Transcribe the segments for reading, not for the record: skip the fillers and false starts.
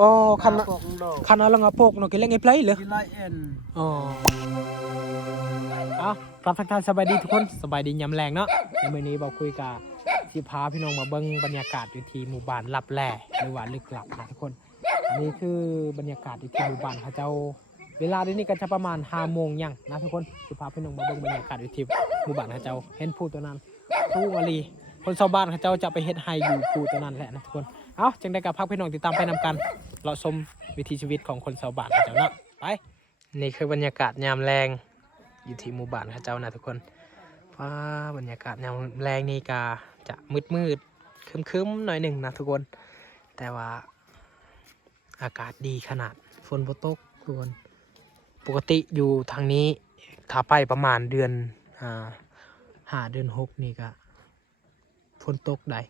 อ๋อคันเอาลังอาโปกเนาะกินเล่นไงเพลย์เหรออ๋อเอากลับทักทายสบายดีทุกคนสบายดียามแรงเนาะในมื้อนี้บอกคุยกับสิพาพี่น้องมาเบิ่งบรรยากาศอยู่ที่หมู่บ้านลับแลหรือว่าลึกลับนะทุกคนอันนี้คือบรรยากาศอยู่ที่หมู่บ้านเขาเจ้าเวลาเดี๋ยวนี้ก็จะประมาณ5 โมงยังนะทุกคนสิพาพี่น้องมาเบิ่งบรรยากาศอยู่ที่หมู่บ้านเขาเจ้าเห็นผู้ตัวนั้นผู้อลีคนชาวบ้านเขาเจ้าจะไปเฮ็ดไฮอยู่ผู้ตัวนั้นแหละนะทุกคนเอาจึงได้กับพักพี่น้องติดตามไปนำกันเราชมวิถีชีวิตของคนชาวบ้านเขาเจ้าเนาะไปนี่คือบรรยากาศยามแรงอยู่ที่หมู่บ้านเขาเจ้านะทุกคนฟ้าบรรยากาศยามแรงนี่ก็จะมืดคึมๆหน่อยหนึ่งนะทุกคนแต่ว่าอากาศดีขนาดฝนบ่ตกทุกคนปกติอยู่ทางนี้ถ้าไปประมาณเดือน5 เดือน 6นี่ก็ฝนตกได้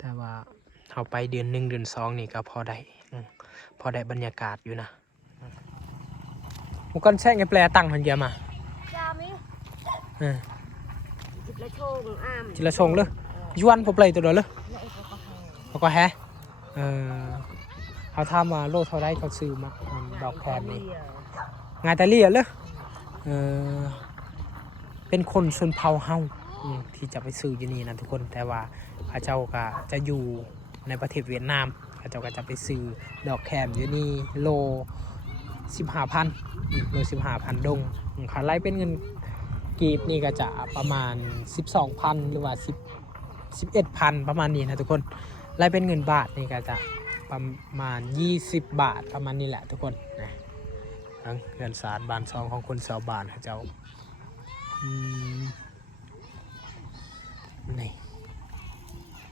แต่ว่าเอาไปเดือน 1 เดือน 2นี่ก็พอได้บรรยากาศอยู่นะมุกันแช่งไงแปลตั้งหันเกียมาจิตละชงเลยยวนผมเลยตัวเดียวเลยเขาก็แฮะเขาทำมาโลเท่าไรเขาซื้อมาดอกแคมนี่งานตะเลียเลยเป็นคนชนเผ่าเฮาที่จะไปซื้ออยู่นี่นะทุกคนแต่ว่าพระเจ้าก็จะอยู่ในประเทศเวียดนามพระเจ้าก็จะไปซื้อดอกแคมอยู่นี่โล 15,000 โล 15,000 ดงขาไล่เป็นเงินกีบนี่ก็จะประมาณ 12,000 หรือว่า11,000 ประมาณนี้นะทุกคนไล่เป็นเงินบาทนี่ก็จะประมาณ20 บาทประมาณนี้แหละทุกคนนะทั้งเงินสารบานซองของคนชาวบ้านเขาเจ้านี่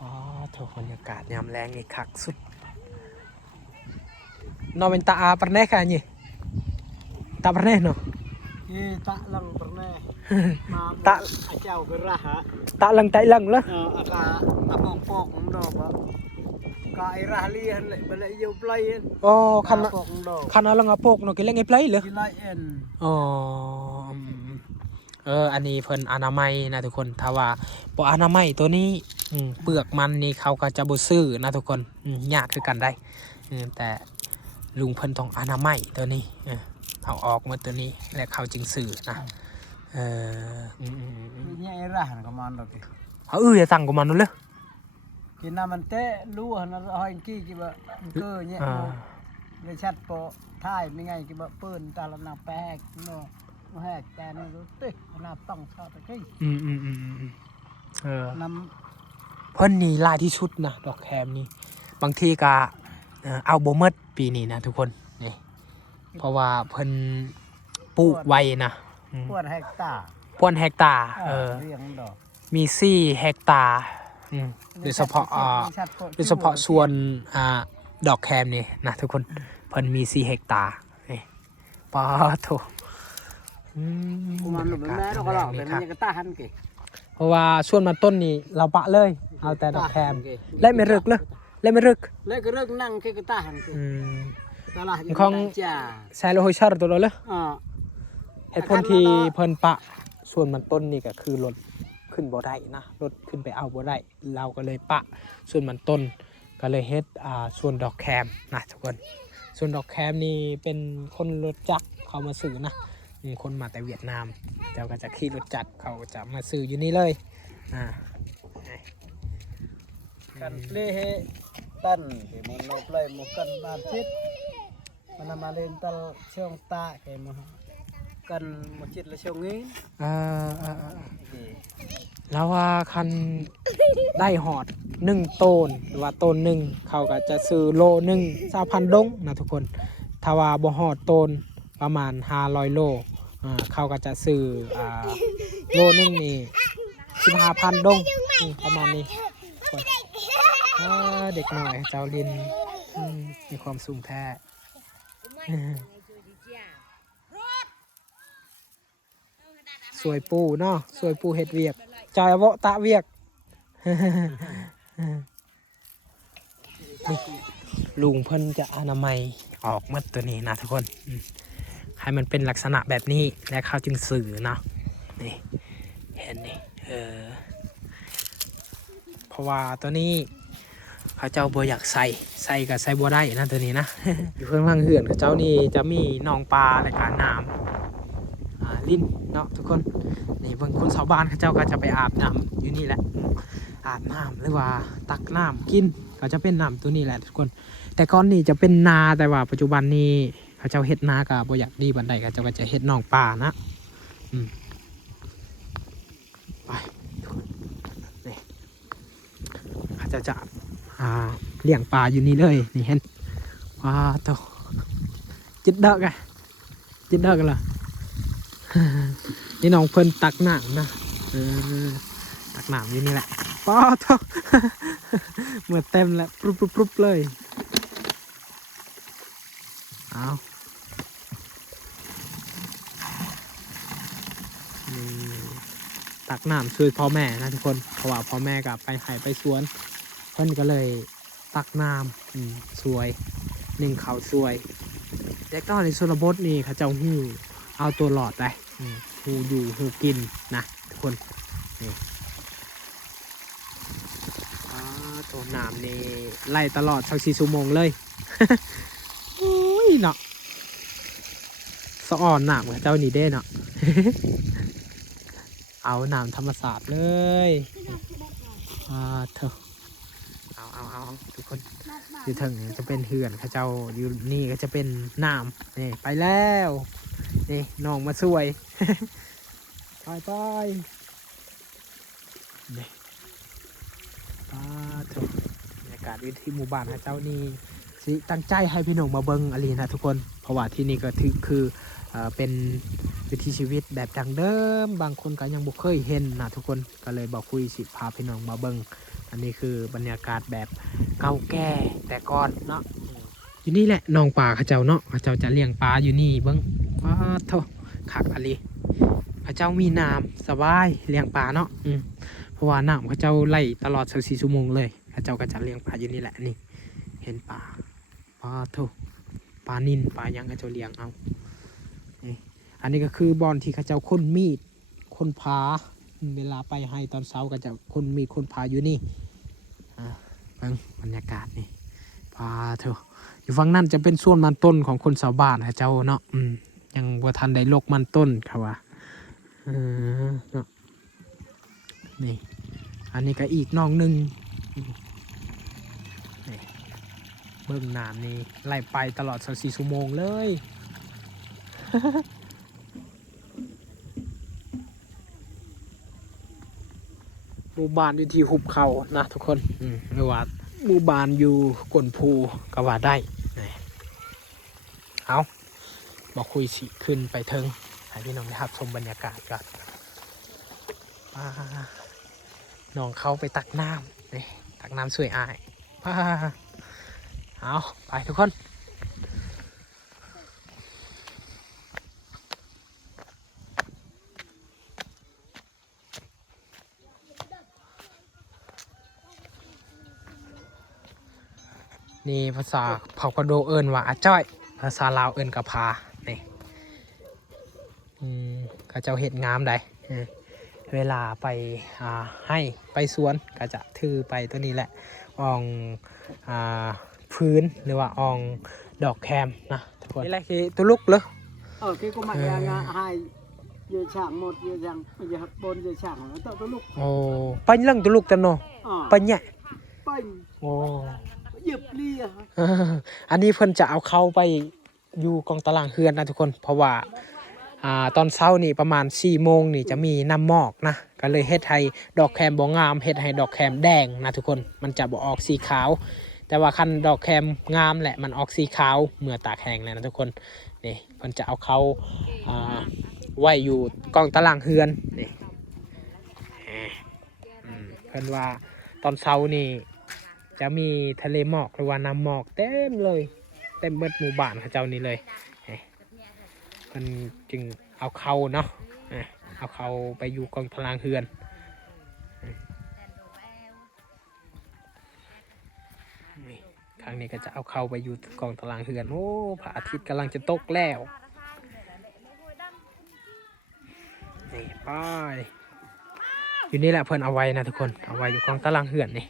อ๋อเท่าบรรยากาศยามแรงนี่คักสุดนอเป็นตาอาปะแน่ค่ะนี่ตาปะแน่เนาะtak lang pernah tak acau gerah tak lang lah aka apok-pok ndo ba ka irah lian lek balik yo play oh kan lang apokเนาะกินเล่นไงเพลย์เหรอ gilaen อ๋ออันนี้เพิ่นอนามัยนะทุกคนถ้าว่าบ่อนามัยตัวนี้เปลือกมันนี่เขาก็จะบ่ซื้อนะทุกคนยากคือกันได้แต่ลุงเพิ่นต้องอนามัยตัวนี้เอาออกมาตัวนี้และเขาจึงซื้อนะนี่irah ka man dok เขาอย่าสั่งกับมันนั่นเลย kina man te lu han hoi ki ki ba cơ nhẹ le chat po thai mi ngai ki ba pơn ta la na pek no mo ha ta noตึกnaต้องชอบตะกี้นำเพิ่นนี่ลายที่สุดนะดอกแคมนี่บางทีก็เอาบ่หมดปีนี้นะทุกคนนี่เพราะว่าเพิ่นปลูกไว้นะปวนเฮกตาร์มี4 เฮกตาร์โดยเฉพาะส่วนดอกแคมนี่นะทุกคนเพิ่นมี4 เฮกตาร์นี่ปาโถมันแบบนั้นเราก็หลอกแต่มันยังกระต้านกี่เพราะว่าส่วนมันต้นนี่เราปะเลยเอาแต่ดอกแคมเล่ไม่รึกเลยเล่ไม่รึกเล่ก็รึกนั่งแค่กระต้านกี่ของใช้โลหะชาร์ตัวเลยเหตุผลที่เพิ่นปะส่วนมันต้นนี่ก็คือรถขึ้นบ่ได้นะรถขึ้นไปเอาบ่ได้เราก็เลยปะส่วนมันต้นก็เลยเฮ็ดส่วนดอกแคมนะทุกคนส่วนดอกแคมนี่เป็นคนรถจักรเขามาซื้อนะคนมาแต่เวียดนามเจ้าก็จะขี่รถจักรเขาจะมาซื้ออยู่นี่เลยกันเล่ตันที่มันนกเลยมุกันบานชิดมันมาเล่นตลช่วงตาแกมากันหมดจิตละช่วงนี้แล้วว่าคันได้หอด1 โตนหรือว่าโตน1เขาก็จะซื้อโล 1,000 ดงนะทุกคนถ้าว่าบ่หอดโตนประมาณ500 โลเขาก็จะซื้อโล 1นี่ 15,000 ดงประมาณนี้เด็กหน่อยเจ้าลินมีความสูงแท้สวยปูเนาะสวยปูเห็ดเวียกจอยาวะตะเวียก ลุงเพิ่นจะอนามัยออกมัดตัวนี้นะทุกคนให้มันเป็นลักษณะแบบนี้และเขาจึงสื่อเนาะนี่เห็นนี่เพราะว่าตัวนี้เขาเจ้าบ่อยากใส่กับใส่บ่ได้นะตัวนี้นะ อยู่ข้างล่างเหือนเขาเจ้านี่จะมีหนองปลาและกาน้ำลิ้นเนาะทุกคนนี่บางคนชาวบ้านเขาเจ้าก็จะไปอาบน้ำอยู่นี่แหละอาบน้ำหรือว่าตักน้ำกินก็จะเป็นน้ำตัวนี้แหละทุกคนแต่ก่อนนี่จะเป็นนาแต่ว่าปัจจุบันนี้เขาเจ้าเฮ็ดนากับบ่อยากดีบันไดเขาเจ้าก็จะเฮ็ดหนองปลานะไปทุกคนนี่เขาเจ้าจะเลี้ยงปลาอยู่นี่เลยนี่เห็นว้าโตจิตเด้อกันจิตเด้อกันเหรอ นี่น้องเพิ่นตักน้ำนะตักน้ำอยู่นี่แหละป้าโต เมื่อเต็มแล้วปรุบเลยเอาตักน้ำช่วยพ่อแม่นะทุกคนเพราะว่าพ่อแม่กับไปไห่ไปสวนเพิ่นก็เลยตักน้ำสวยหนึ่งเขาสวยแต่ก็ในส่วนบดนี่เขาเจ้าหูเอาตัวหลอดไปหูอยู่หูกินนะทุกคนนี่ตัวน้ำนี่ไล่ตลอด24 ชั่วโมงเลย โอ้ยเนาะสะอ่อนหนักเหมือนเจ้านี่เด้เนาะ เอาน้ำธรรมศาสตร์เลยเถอะเอาทุกคนอยู่ถึงจะเป็นเหือนเขาเจ้าอยู่นี่ก็จะเป็นน้ำนี่ไปแล้วนี่น้องมาช่วย ไปนี่เถอะบรรยากาศที่หมู่บ้านเขาเจ้านี่สิตั้งใจให้พี่น้องมาเบิ้งอะไรนะทุกคนเพราะว่าที่นี่ก็คือเป็นวิถีชีวิตแบบดังเดิมบางคนก็ยังบ่เคยเห็นนะทุกคนก็เลยบอกคุยสิพาพี่น้องมาเบิ้งอันนี้คือบรรยากาศแบบเก่าแก่แต่ก่อนเนาะอยู่นี่แหละน้องป่าเขาเจ้าเนาะเขาเจ้าจะเลี้ยงปลาอยู่นี่เบิ้งว้าเท่าคักอะไรเขาเจ้ามีน้ำสบายเลี้ยงปลาเนาะเพราะว่าน้ำเขาเจ้าไล่ตลอด24 ชั่วโมงเลยเขาเจ้าก็จะเลี้ยงปลาอยู่นี่แหละนี่เห็นปลาเท่าปลานิลปลายังเขาเจ้าเลี้ยงเอาอันนี้ก็คือบอนที่เขาเจ้าค้นมีดค้นผาเวลาไปให้ตอนเช้าก็จะค้นมีดค้นผาอยู่นี่บรรยากาศนี่พาเถอะอยู่ฝั่งนั้นจะเป็นส่วนมันต้นของคนชาวบ้านเขาเจ้าเนาะยังบ่ทันได้ลกมันต้นเขาว่าเนาะนี่อันนี้ก็อีกน้องหนึ่งนี่เบิ่งน้ำนี่ไล่ไปตลอด24 ชั่วโมงเลย หมู่บ้านอยู่ที่หุบเขานะทุกคนไม่ว่าหมู่บ้านอยู่ก้นภูก็ว่าได้เอาบอกคุยสิขึ้นไปเทิงให้พี่น้องได้รับชมบรรยากาศกันน้องเขาไปตักน้ำนี่ตักน้ำสวยอายเอาไปทุกคนนี่ภาษาเผ่ากระโดเอิญว่าอาจ้อยภาษาลาวเอิญกระพานี่เขาเจ้าเห็ดงามได้เวลาไปให้ไปสวนก็จะถือไปตัวนี้แหละอองพื้นหรือว่าอองดอกแคมนะทุกคนนี่แหละคือตัวลุกเลยcái cô mày hai giờ chẳng một giờ bốn giờ chẳng nó tao lúc โอ้ปัญเรื่องตัวลุกกันเนาะปัญญะ ปัญ โอ้ หยิบเลีย อันนี้เพิ่นจะเอาเข้าไปอยู่กองตารางเฮือนนะทุกคนเพราะว่าตอนเช้านี่ประมาณ4 โมงนี่จะมีน้ำหมอกนะก็เลยเฮ็ดให้ดอกแคมบ่งามเฮ็ดให้ดอกแคมแดงนะทุกคนมันจะบ่ออกสีขาวแต่ว่าคันดอกแคมงามแหละมันออกสีขาวเมื่อตากแห้งแล้วนะทุกคนนี่เพิ่นจะเอาเข้าไว้อยู่กองตารางเฮือนนี่เพิ่นว่าตอนเช้านี่จะมีทะเลหมอกหรือว่าน้ำหมอกเต็มเลยเต็มเบิดหมู่บ้านเขาเจ้านี่เลยมันจึงเอาเขาเนาะเอาเขาไปอยู่กองตารางเฮือนข ครั้งนี้ก็จะเอาเข้าไปอยู่กองตารางเฮือนโอ้พระอาทิตย์กำลังจะตกแล้วนี่ไปอยู่นี่แหละเพิ่นเอาไว้นะทุกคนเอาไว้อยู่กองตารางเฮือนนี่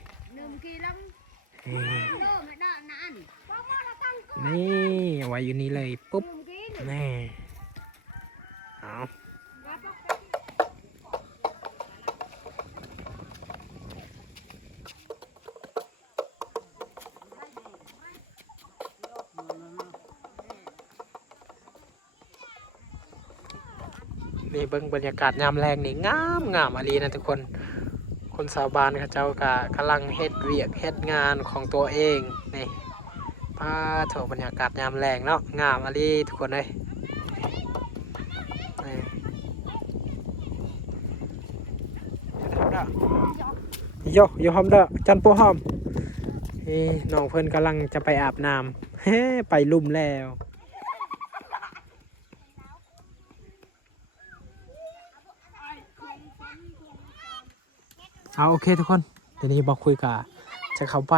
นี่เอาไว้อยู่นี่เลยปุ๊บนี่เอานี่เบิ่งบรรยากาศยามแรงนี่งามงามอะไรนะทุกคนคนชาวบ้านเขาเจ้ากะกำลังเฮ็ดเวียกเฮ็ดงานของตัวเองนี่พาโถบรรยากาศยามแรงเนาะงามอะไรทุกคนเลยนี่โยหอมเด้อจันปูหอมน้องเพิ่นกำลังจะไปอาบน้ำเฮ้ไปลุ่มแล้วเอาโอเคทุกคนเดี๋ยวนี้บอกคุยกับจะเข้าไป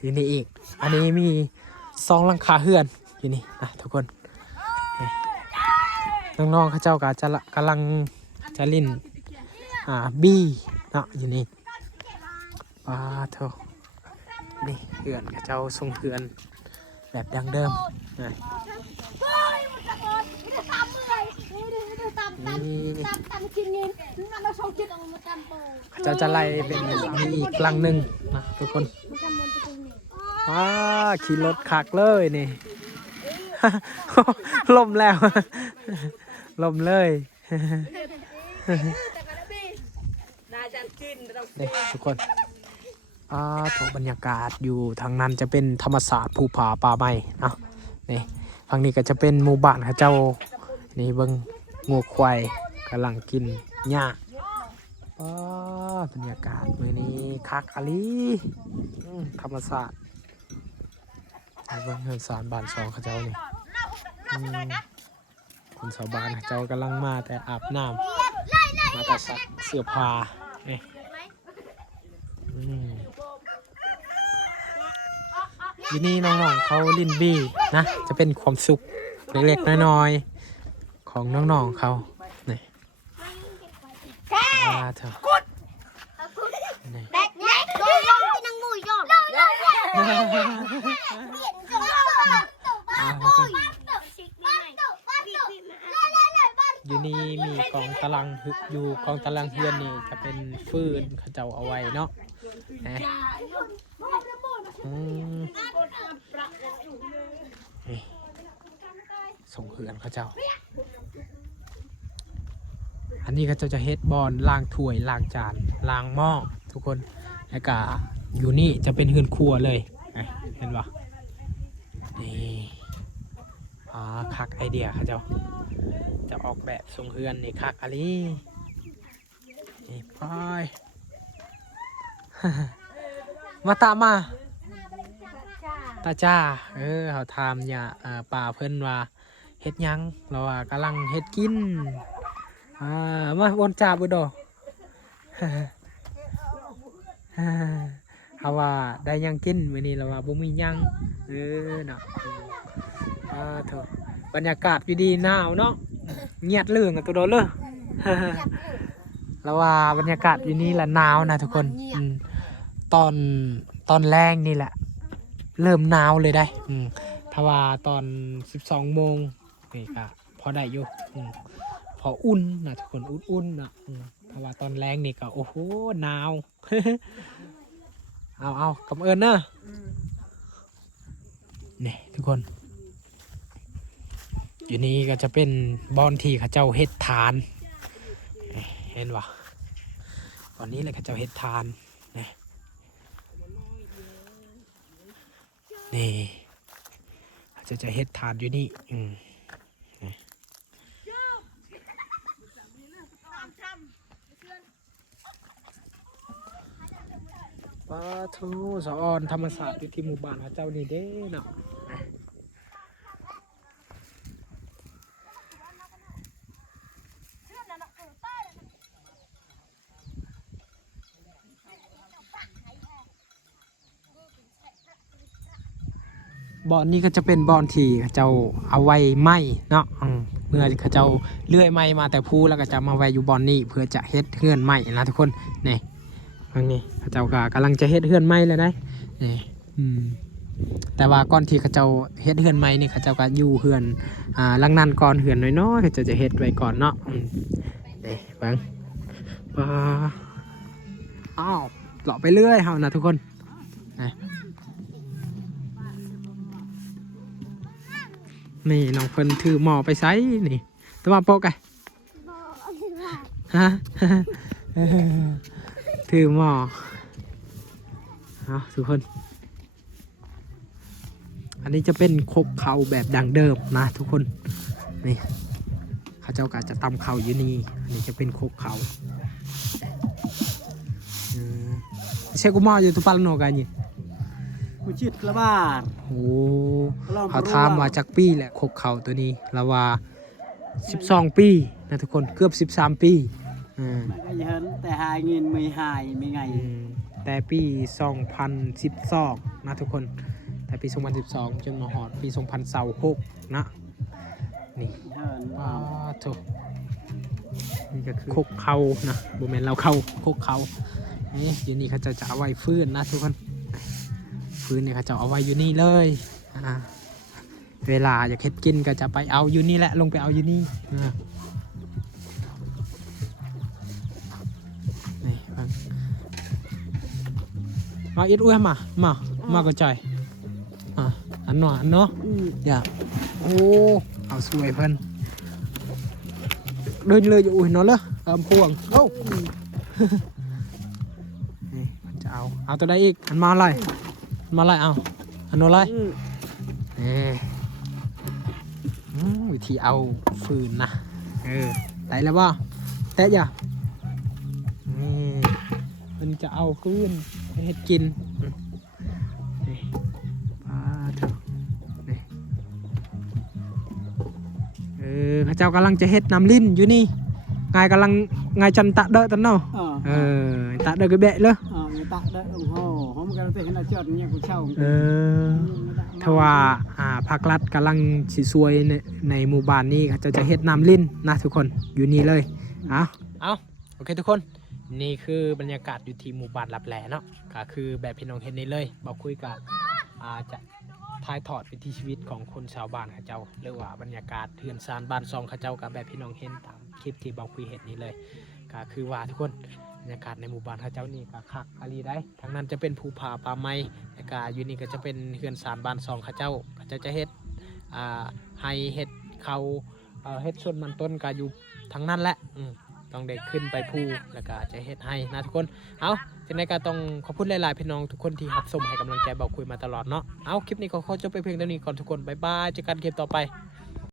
อยู่นี่อีกอันนี้มี2หลังคาเฮือนอยู่นี่นะทุกคนน้องๆเขาเจ้าก็จะกำลังจะลิ้นบี้เนาะอยู่นี่ป้าเถอะนี่เฮือนเขาเจ้าทรงเฮือนแบบดังเดิมนะเขาจะไล่เป็นมีอีกหลังหนึ่งนะทุกคนขี่รถคักเลยนี่ ลมแล้ว ลมเลยนี่ทุกคนถูกบรรยากาศอยู่ทางนั้นจะเป็นธรรมศาสตร์ภูผาป่าไม้เนาะนี่ฝั่งนี้ก็จะเป็นหมู่บ้านเขาเจ้านี่เบิ่งงูควายกำลังกินหญ้าบรรยากาศมื้อนี้คักอะลีธรรมศาสตร์เบิ่งเฮือนศาลบ้าน2เขาเจ้านี่คนชาวบ้านเขาเจ้ากำลังมาแต่อาบน้ำมาแต่ซักเสื้อผ้านี่ทีนี้น้องๆเขาลินบี้นะจะเป็นความสุขเล็กๆน้อยๆของน้องๆเขานี่เถอะนี่อยู่นี่มีกองตารางอยู่กองตารางเฮือนนี่จะเป็นฟืนเขาเจ้าเอาไว้เนาะส่งเฮือนเขาเจ้าอันนี้เขาจะเฮ็ดบอลล้างถ้วยล้างจานล้างหม้อทุกคนแล้วก็อยู่นี่จะเป็นเฮือนครัวเลยเห็นปะนี่คักไอเดียเขาเจ้าจะออกแบบทรงเฮือนนี่คักอะไรนี่ไป มาตามมาตาจ้าเขาทำเนี่ยป่าเพิ่นว่าเฮ็ดยังเราว่ากำลังเฮ็ดกินมาบนจ่าบุดอ เขาว่าได้ยังกินมื้อนี้เราว่าบ่มียังเนาะเถอะบรรยากาศอยู่ดีหนาวเนาะเงียบเรื่องกับตัวโดนเลย เราว่าบรรยากาศอยู่นี่แหละหนาวนะทุกคนตอนแรงนี่แหละเริ่มหนาวเลยได้ถ้าว่าตอน12 โมงนี่ก็พอได้อยู่พออุ่นนะทุกคนอุ่นๆนะถ้าว่าตอนแรงนี่ก็โอ้โหหนาว เอากำเอิญเนอะนี่ทุกคนอยู่นี่ก็จะเป็นบอนที่เขาเจ้าเฮ็ดทานเห็นปะตอนนี้เลยเขาเจ้าเฮ็ดทานนี่เขาจะเฮ็ดทานอยู่นี่ปาทูสะออนธรรมศาสตร์อยู่ที่หมู่บ้านเขาเจ้านี่เด้เนาะ บ่อนนี้ก็จะเป็นบ่อนที่เขาเจ้าเอาไว้ไหม้เนาะเมื่อเขาเจ้าเลื่อยไม้มาแต่ภูแล้วก็จะมาไว้อยู่บ่อนนี้เพื่อจะเฮ็ดเฮือนไหม้นะทุกคนนี่ฟังนี่เขาเจ้าก็กำลังจะเฮ็ดเฮือนไหม้แล้วนะนี่แต่ว่าก่อนที่เขาเจ้าเฮ็ดเฮือนไหม้นี่เขาเจ้าก็อยู่เฮือนหลังนั้นก่อนเฮือนน้อยๆเขาจะเฮ็ดไว้ก่อนเนาะนี่ฟังอ้าวเลาะไปเรื่อยเฮานะทุกคนนี่น้องเพิ่นถือหม้อไปไสนี่ตัวมาโปกไงฮะถือหม้อเอาทุกคนอันนี้จะเป็นคบเขาแบบดังเดิมนะทุกคนนี่ข้าเจ้าก็จะตำเขาอยู่นี่อันนี้จะเป็นคบเขาใช่กูหม้ออยู่ตุปัลโนกันนี่กูจิตละบาทโอ้เขาทำมาจากปีแหละคบเขาตัวนี้ละว่า12 ปีนะทุกคนเกือบ13 ปีไม่เห็นแต่หายเงินไม่หายไม่ไงแต่ปี2012นะทุกคนแต่ปี2012จนมาหอดปี2026นะนี่ถูกนี่ก็คือคุกเขานะบุเมนเราเข้าคุกเขานี่อยู่นี่เขาจะเอาไว้ฟื้นนะทุกคนฟื้นเนี่ยเขาจะเอาไว้อยู่นี่เลยเวลาอยากเฮ็ดกินก็จะไปเอาอยู่นี่แหละลงไปเอาอยู่นี่นี่มาอิดอุ้ยมาก็ใจอันหนออันเนาะอย่าโอ้เอาสวยเพิ่นเดินเลยอุ้ยนอนเลยพวงโอ้นี่มันจะเอาตัวใดอีกอันมาอะไรเอาอันโน้นอะไรวิธีเอาฟืนนะได้แล้วบ่แตะอย่านี่มันจะเอาฟืนให้เฮ็ดกินพระเจ้ากำลังจะเฮ็ดน้ำลิ้นอยู่นี่งายจันตะเดอะตันเนาะตะเดอะกระเบะเลยตะเดอะโอ้โหผมกำลังจะเห็นเราจอดเนี่ยกูเช่าถ้าว่าภาครัฐกำลังสิซวยในหมู่บ้านนี้เขาจะเฮ็ดน้ำลิ้นนะทุกคนอยู่นี่เลยเอาโอเคทุกคนนี่คือบรรยากาศอยู่ที่หมู่บ้านลับแลเนาะก็คือแบบพี่น้องเห็นนี่เลยบอกคุยกับจะถ่ายทอดวิถีชีวิตของคนชาวบ้านเขาเจ้าเรียกว่าบรรยากาศเทือนซานบ้านซองเขาเจ้ากับแบบพี่น้องเห็นตามคลิปที่บอกคุยเห็นนี่เลยก็คือว่าทุกคนบรรยากาศในหมู่บ้านเขาเจ้านี่ก็คักอารีได้ทางนั้นจะเป็นภูผาป่าไม้แต่ก็อยู่นี่ก็จะเป็นเทือนซานบ้านซองเขาเจ้าจะเฮ็ดให้เฮ็ดเขาเฮ็ดส่วนมันต้นก็อยู่ทางนั้นแหละต้องได้ขึ้นไปภูแล้วก็จะเฮ็ดให้นะทุกคนเอาทีนี้ก็ต้องขอบคุณหลายๆพี่น้องทุกคนที่รับชมให้กำลังใจเบาคุยมาตลอดเนาะเอาคลิปนี้ขอจบไปเพียงเท่านี้ก่อนทุกคนบ๊ายบายเจอกันคลิปต่อไป